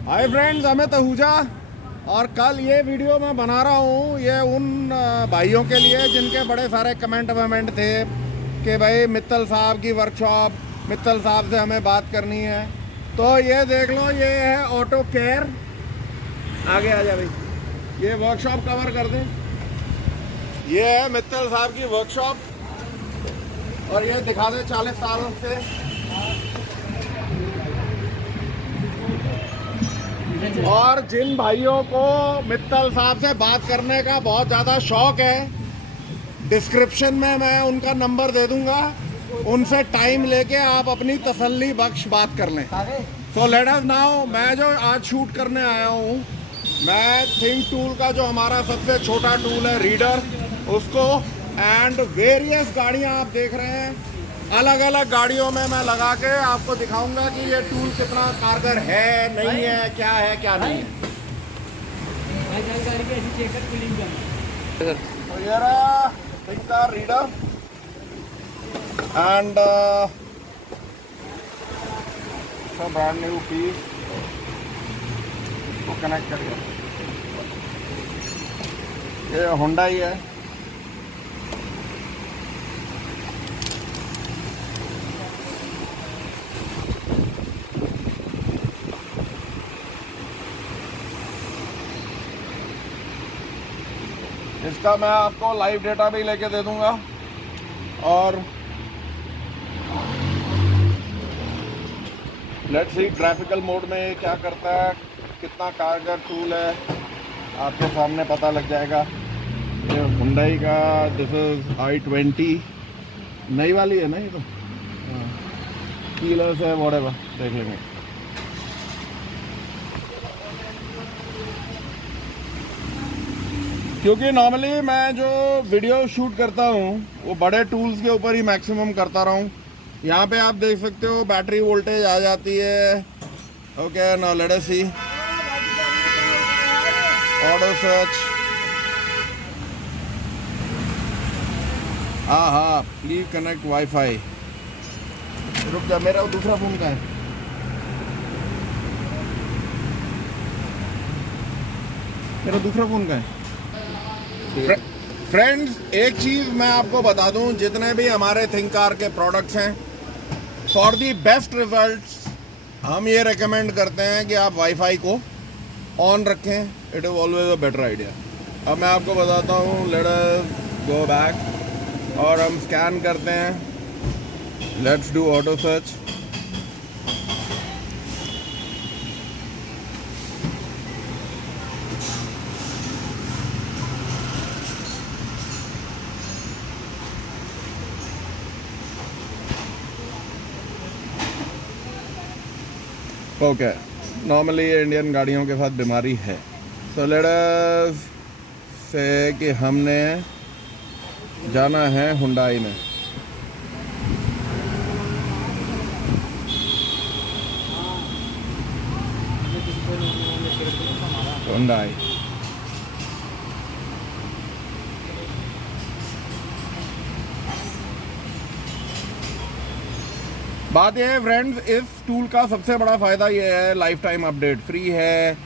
Hi friends, Amit Ahuja. और कल ये वीडियो मैं बना रहा हूँ ये उन भाइयों के लिए जिनके बड़े सारे कमेंट वमेंट थे कि भाई मित्तल साहब की वर्कशॉप, मित्तल साहब से हमें बात करनी है। तो ये देख लो, ये है ऑटो केयर। आगे आ जा भाई, ये वर्कशॉप कवर कर दें। ये है मित्तल साहब की वर्कशॉप और ये दिखा दे 40 साल से। और जिन भाइयों को मित्तल साहब से बात करने का बहुत ज़्यादा शौक है, डिस्क्रिप्शन में मैं उनका नंबर दे दूंगा। उनसे टाइम लेके आप अपनी तसल्ली बख्श बात कर लें। सो लेट अस नाउ, मैं जो आज शूट करने आया हूँ, मैं थिंक टूल का जो हमारा सबसे छोटा टूल है रीडर, उसको एंड वेरियस गाड़ियाँ आप देख रहे हैं, अलग अलग गाड़ियों में मैं लगा के आपको दिखाऊंगा कि ये टूल कितना कारगर है, नहीं है, क्या है क्या नहीं है। तो ये रहा थिंक का reader and brand new piece को कनेक्ट करिए। ये होंडा ही है। इसका मैं आपको लाइव डेटा भी लेके दे दूंगा और लेट्स सी ग्राफिकल मोड में क्या करता है, कितना कारगर टूल है, आपके सामने पता लग जाएगा। ये हुंडई का दिस इज i20 नई वाली है ना, ये तो कीलर्स है, व्हाटएवर देख लेंगे। क्योंकि नॉर्मली मैं जो वीडियो शूट करता हूँ वो बड़े टूल्स के ऊपर ही मैक्सिमम करता रहा हूँ। यहाँ पे आप देख सकते हो बैटरी वोल्टेज आ जाती है। ओके, नाउ लेट अस सी ऑटो सर्च। हाँ, प्लीज कनेक्ट वाईफाई। रुक जा, मेरा दूसरा फोन का है। मेरा दूसरा फोन का है। फ्रेंड्स, एक चीज़ मैं आपको बता दूं, जितने भी हमारे थिंकार के प्रोडक्ट्स हैं, फॉर दी बेस्ट रिजल्ट्स हम ये रेकमेंड करते हैं कि आप वाईफाई को ऑन रखें। It is always a better idea. अब मैं आपको बताता हूँ, लेट अस गो बैक और हम स्कैन करते हैं। Let's do auto search. Okay, normally ये इंडियन गाड़ियों के साथ बीमारी है। सो लेट अस से कि हमने जाना है हुंडई में। हुंडई बात यह है फ्रेंड्स, इस टूल का सबसे बड़ा फ़ायदा ये है, लाइफ टाइम अपडेट फ्री है,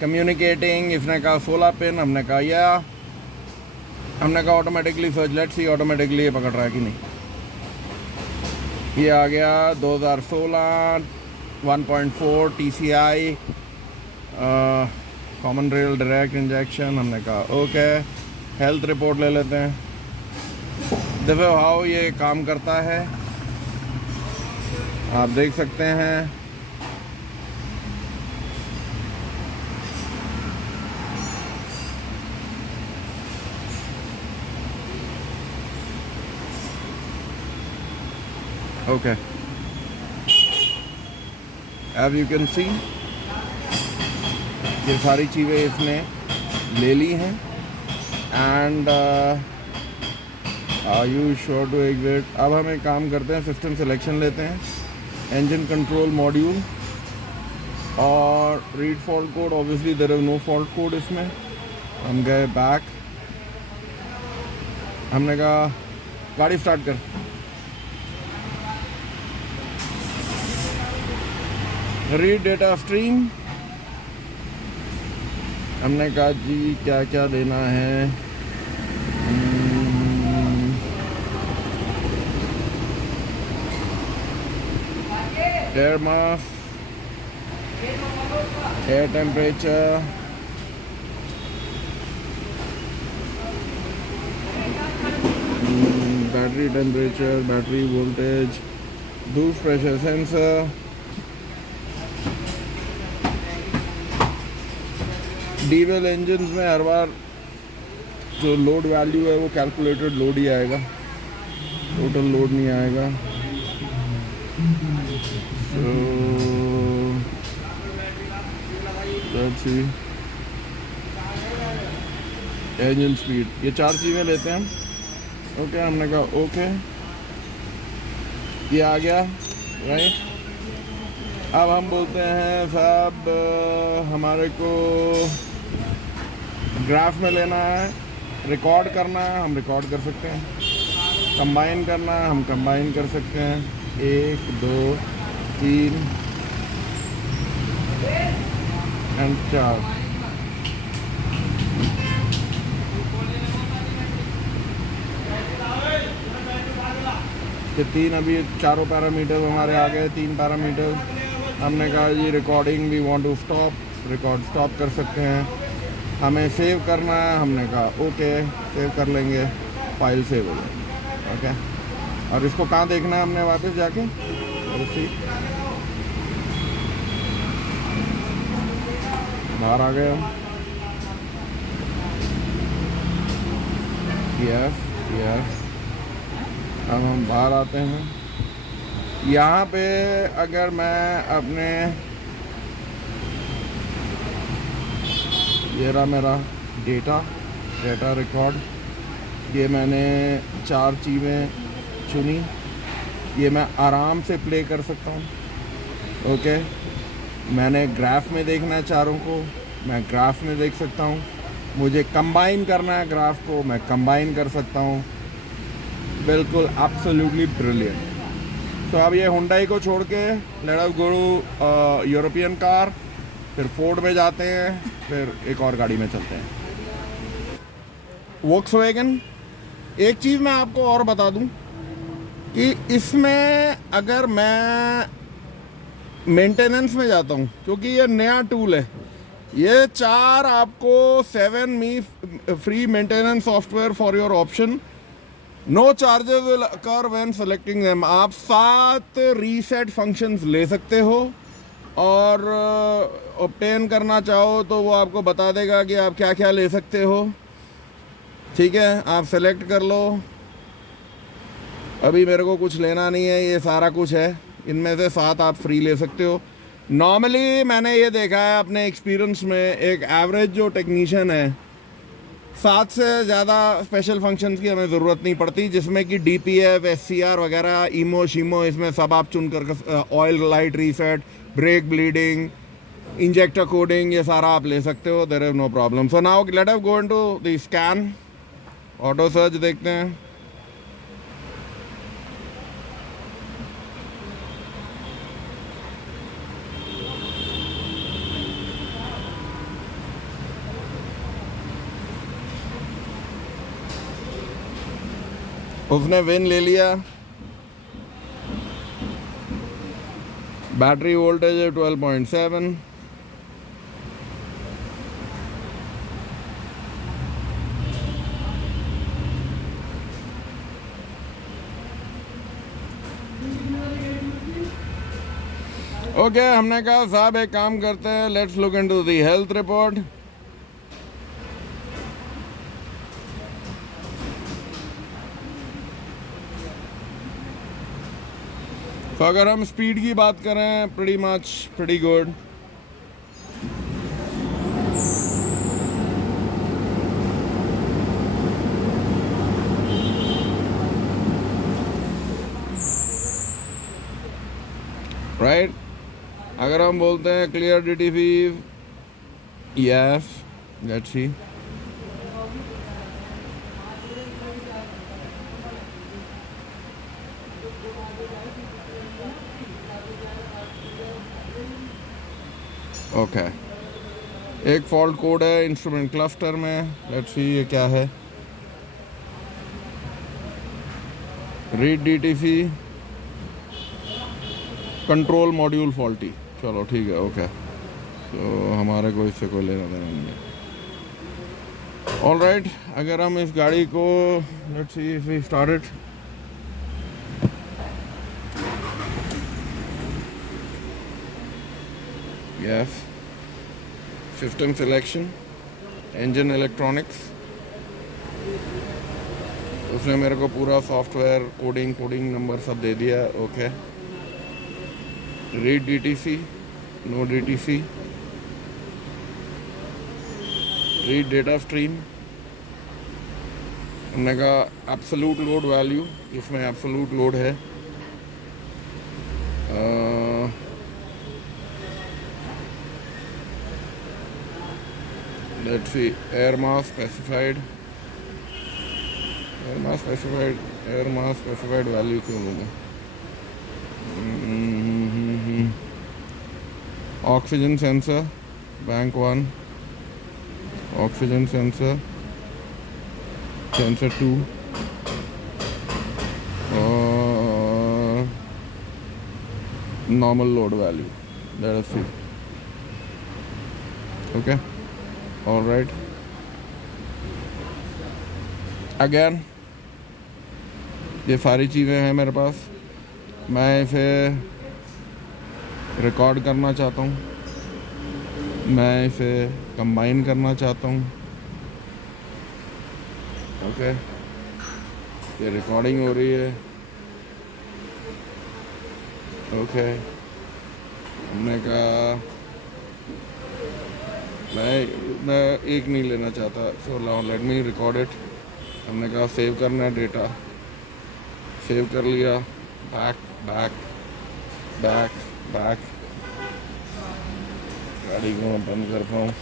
कम्युनिकेटिंग। इसने कहा 16 पिन, हमने कहा हमने कहा automatically search. Let's see automatically ये पकड़ रहा है कि नहीं। ये आ गया 2016 1.4 TCI common rail direct injection. हमने कहा ओके। हेल्थ रिपोर्ट ले लेते हैं, देखो हाउ ये काम करता है। आप देख सकते हैं okay, as you can see ये सारी चीज़ें इसने ले ली हैं। And are you sure to exit. अब हम एक काम करते हैं, सिस्टम सिलेक्शन लेते हैं, इंजन कंट्रोल मॉड्यूल और read fault code. Obviously there is no fault code इसमें। हम गए बैक, हमने कहा गाड़ी स्टार्ट कर। रीड डेटा स्ट्रीम, हमने कहा जी क्या क्या लेना है। Air mass, air temperature, battery temperature, battery voltage, धूप प्रेशर सेंसर, डीजल इंजन में हर बार जो लोड वैल्यू है वो कैलकुलेटेड लोड ही आएगा, टोटल लोड नहीं आएगा। So let's see, engine speed, ये 4 चीज़ें लेते हैं हम। ओके, हमने कहा ओके, ये आ गया राइट। अब हम बोलते हैं साहब हमारे को ग्राफ में लेना है, रिकॉर्ड करना है, हम रिकॉर्ड कर सकते हैं, कंबाइन करना है, हम कंबाइन कर सकते हैं, 1 2 3 एंड 4। ये 3 अभी चारों पैरामीटर हमारे आ गए, 3 पैरामीटर। हमने कहा जी recording we want to stop, record stop कर सकते हैं। हमें सेव करना है, हमने कहा ओके, सेव कर लेंगे, फाइल सेव हो जाएगी। ओके, और इसको कहाँ देखना है हमने वापस जाके, बाहर आ गए हम। यस यस, अब हम बाहर आते हैं। यहाँ पे अगर मैं अपने, ये रहा मेरा डेटा रिकॉर्ड, ये मैंने 4 चीज़ें चुनी, ये मैं आराम से प्ले कर सकता हूँ। ओके, मैंने ग्राफ में देखना है चारों को, मैं ग्राफ में देख सकता हूँ। मुझे कंबाइन करना है ग्राफ को, मैं कंबाइन कर सकता हूँ। बिल्कुल एब्सोल्युटली ब्रिलियंट। तो अब ये हुंडई को छोड़ के let us go to European car, फिर फोर्ड में जाते हैं, फिर एक और गाड़ी में चलते हैं, वोक्सवैगन। एक चीज़ मैं आपको और बता दूं कि इसमें अगर मैं मेंटेनेंस में जाता हूं, क्योंकि ये नया टूल है, ये 4 आपको 7 me free maintenance software for your option, no charges will occur when selecting them. आप 7 रीसेट फंक्शंस ले सकते हो, और ऑब्टेन करना चाहो तो वो आपको बता देगा कि आप क्या क्या ले सकते हो। ठीक है, आप सेलेक्ट कर लो। अभी मेरे को कुछ लेना नहीं है, ये सारा कुछ है, इनमें से 7 आप फ्री ले सकते हो। नॉर्मली मैंने ये देखा है अपने एक्सपीरियंस में, एक एवरेज जो टेक्नीशियन है, 7 से ज़्यादा स्पेशल फंक्शंस की हमें ज़रूरत नहीं पड़ती, जिसमें कि DPF, SCR वगैरह, ईमो शीमो, इसमें सब आप चुन कर, oil light reset, brake bleeding, injector coding, ये सारा आप ले सकते हो। There is no problem. So now let us go into the scan, auto search देखते हैं। उसने विन ले लिया। बैटरी वोल्टेज है 12.7। ओके, हमने कहा साहब एक काम करते हैं, let's look into the health report. तो अगर हम स्पीड की बात करें, pretty much pretty good. Right, अगर हम बोलते हैं clear DTV, yes, let's see. Okay, एक फॉल्ट कोड है इंस्ट्रूमेंट क्लस्टर में, लेट्स सी ये क्या है। Read DTC control module faulty, चलो ठीक है, ओके। तो हमारे को इससे कोई लेना देना नहीं है। ऑलराइट, अगर हम इस गाड़ी को let's see if we start it, yes, system selection, engine electronics, उसने मेरे को पूरा सॉफ्टवेयर कोडिंग नंबर सब दे दिया है, okay. Read DTC, no DTC, read data stream, हमने कहा एब्सोल्यूट लोड वैल्यू, इसमें एब्सोल्यूट लोड है। Let's see, air mass specified, air mass specified value क्यों लूँगा। Oxygen sensor bank 1, oxygen sensor 2, और normal load value, let us see, okay. Alright, again ये सारी चीज़ें हैं मेरे पास, मैं इसे रिकॉर्ड करना चाहता हूँ, मैं इसे कंबाइन करना चाहता हूँ, ओके। ये रिकॉर्डिंग हो रही है, ओके। हमने कहा मैं एक नहीं लेना चाहता, so let me record it. हमने कहा सेव करना है डेटा, सेव कर लिया, बैक बैक बैक बैक, गाड़ी को मैं बंद करता हूँ,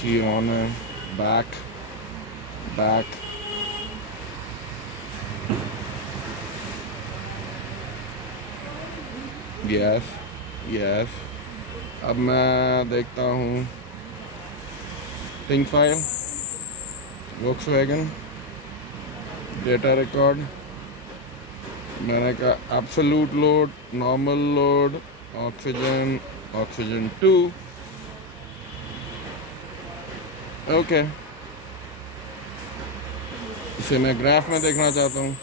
की ऑन है, बैक बैक, यस यस। अब मैं देखता हूँ think file, Volkswagen, data record, मैंने कहा absolute load, normal load, oxygen, oxygen 2, okay. इसे मैं ग्राफ में देखना चाहता हूँ,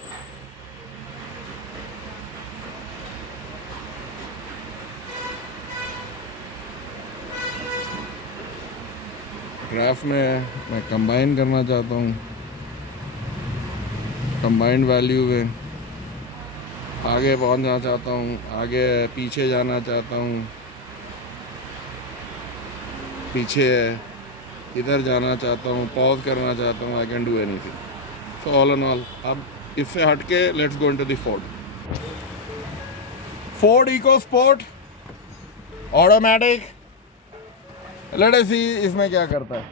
ग्राफ में मैं कंबाइन करना चाहता हूँ, कंबाइंड वैल्यू में आगे पहुँचना चाहता हूँ, आगे पीछे जाना चाहता हूँ, पीछे इधर जाना चाहता हूँ, पॉज करना चाहता हूँ, I can do anything. So all and all, अब इससे हट के let's go into the Ford EcoSport automatic. Let us see इसमें क्या करता है।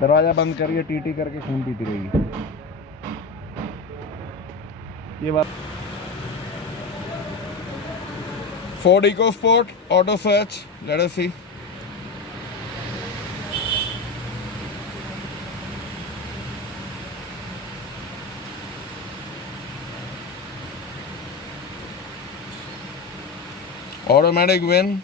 दरवाजा बंद करिए, टीटी करके खून पीती रहेगी ये बात। Ford EcoSport auto search, let us see. automatic win,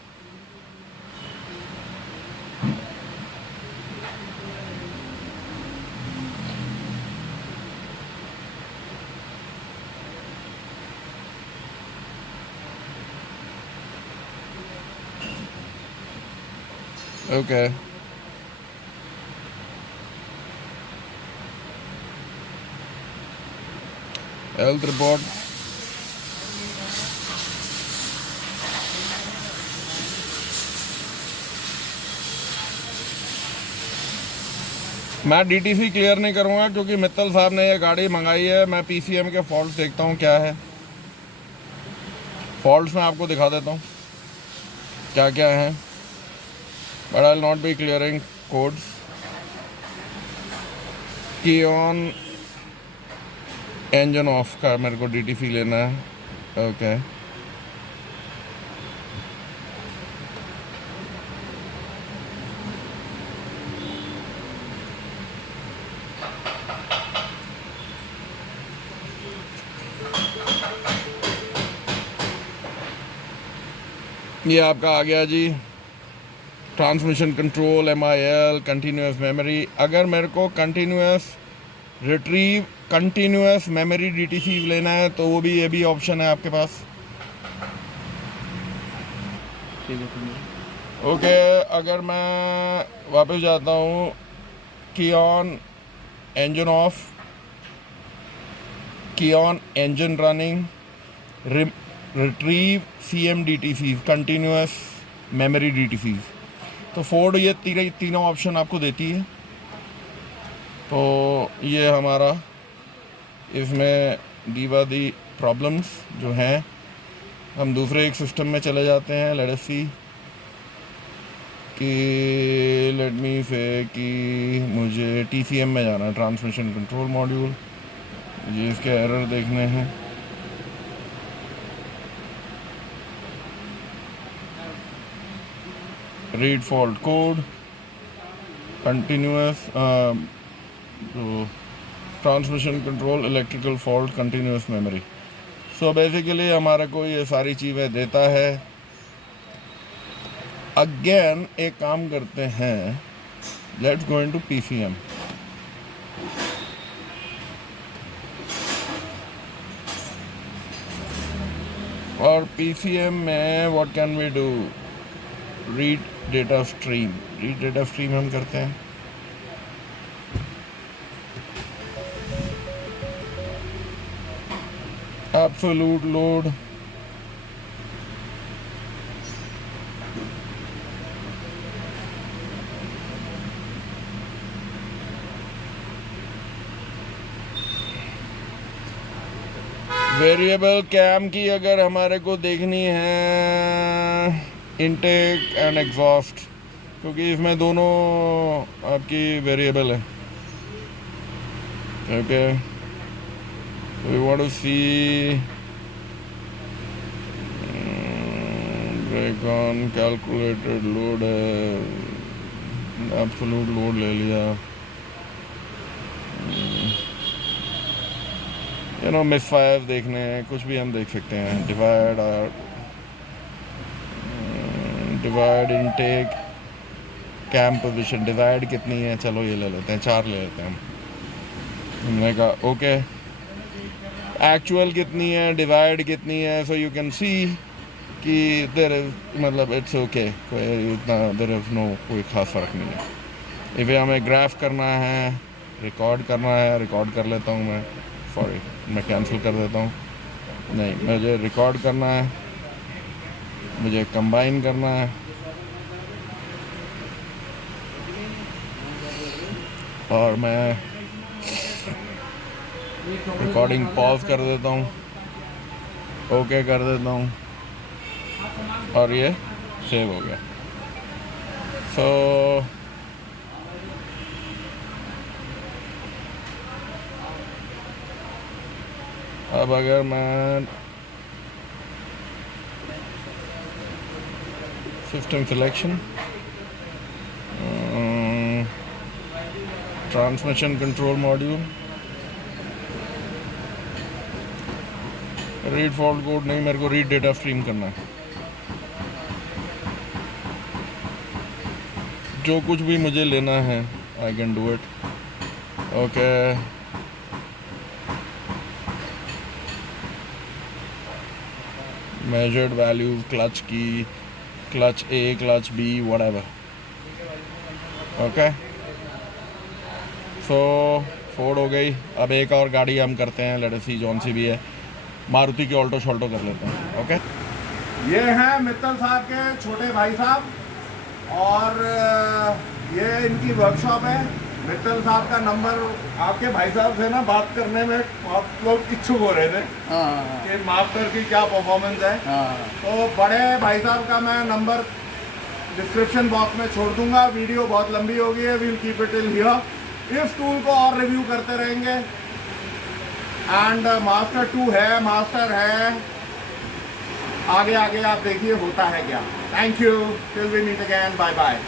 okay. Health report, मैं डीटीसी क्लियर नहीं करूंगा क्योंकि मित्तल साहब ने ये गाड़ी मंगाई है। मैं पीसीएम के फॉल्ट देखता हूँ क्या है। फॉल्ट्स मैं आपको दिखा देता हूँ क्या क्या है, but I will not be clearing codes. की ऑन इंजन ऑफ का मेरे को डीटीसी लेना है, ओके। ये आपका आ गया जी, transmission control MIL continuous memory. अगर मेरे को continuous retrieve continuous memory DTC लेना है तो वो भी, ये भी ऑप्शन है आपके पास। ओके, अगर मैं वापस जाता हूँ, की on engine off, key on engine running, retrieve CMDTCs, continuous memory DTCs। तो फोर्ड ये तीनों ऑप्शन आपको देती है। तो ये हमारा इसमें दी प्रॉब्लम्स जो हैं, हम दूसरे एक सिस्टम में चले जाते हैं। लेट अस सी कि लेट मी से कि मुझे TCM में जाना है, ट्रांसमिशन कंट्रोल मॉड्यूल। मुझे इसके एरर देखने हैं। Read fault code, continuous transmission control electrical fault continuous memory. So basically हमारे को ये सारी चीज़ें देता है। अगेन एक काम करते हैं, लेट्स गो इनटू PCM। और PCM में what can we do, read data stream. Read data stream हम करते हैं। एब्सोल्यूट लोड, वेरिएबल कैम की अगर हमारे को देखनी है, इनटेक एंड एग्जॉस्ट, क्योंकि इसमें दोनों आपकी वेरिएबल है। Okay, we want to see break on calculated load है, एब्सोल्यूट लोड ले लिया। मिसफायर देखने हैं, कुछ भी हम देख सकते हैं। डिवाइड और divide intake cam position, divide कितनी है, चलो ये ले लेते हैं, 4 ले लेते हैं हम। हमने कहा ओके, एक्चुअल कितनी है, डिवाइड कितनी है। सो यू कैन सी कि देर इज मतलब इट्स ओके, कोई इतना देर इज नो कोई ख़ास फ़र्क नहीं है। इसे हमें ग्राफ करना है, रिकॉर्ड करना है, रिकॉर्ड कर लेता हूँ मैं। सॉरी, मैं कैंसिल कर देता हूँ। नहीं, मुझे रिकॉर्ड करना है, मुझे कंबाइन करना है, और मैं रिकॉर्डिंग पॉज कर देता हूँ, ओके कर देता हूँ, और ये सेव हो गया। सो अब अगर मैं system selection, transmission control module, read fault code नहीं, मेरे को रीड डेटा स्ट्रीम करना है। जो कुछ भी मुझे लेना है आई can do it. Okay, measured values, clutch key, clutch A, clutch B, whatever. Okay, so Ford हो गई। अब एक और गाड़ी हम करते हैं, लेट अस सी जौन सी भी है, मारुति की ऑल्टो शॉल्टो कर लेते हैं। ओके, ये हैं मित्तल साहब के छोटे भाई साहब, और ये इनकी वर्कशॉप है। मित्तल साहब का नंबर, आपके भाई साहब से ना बात करने में आप लोग इच्छुक हो रहे थे कि मास्टर की क्या परफॉर्मेंस है। तो बड़े भाई साहब का मैं नंबर डिस्क्रिप्शन बॉक्स में छोड़ दूंगा। वीडियो बहुत लंबी हो गई है, we'll keep it till here. इस टूल को और रिव्यू करते रहेंगे। एंड मास्टर 2 है, मास्टर है, आगे आगे आप देखिए होता है क्या। Thank you, till we meet again, bye bye.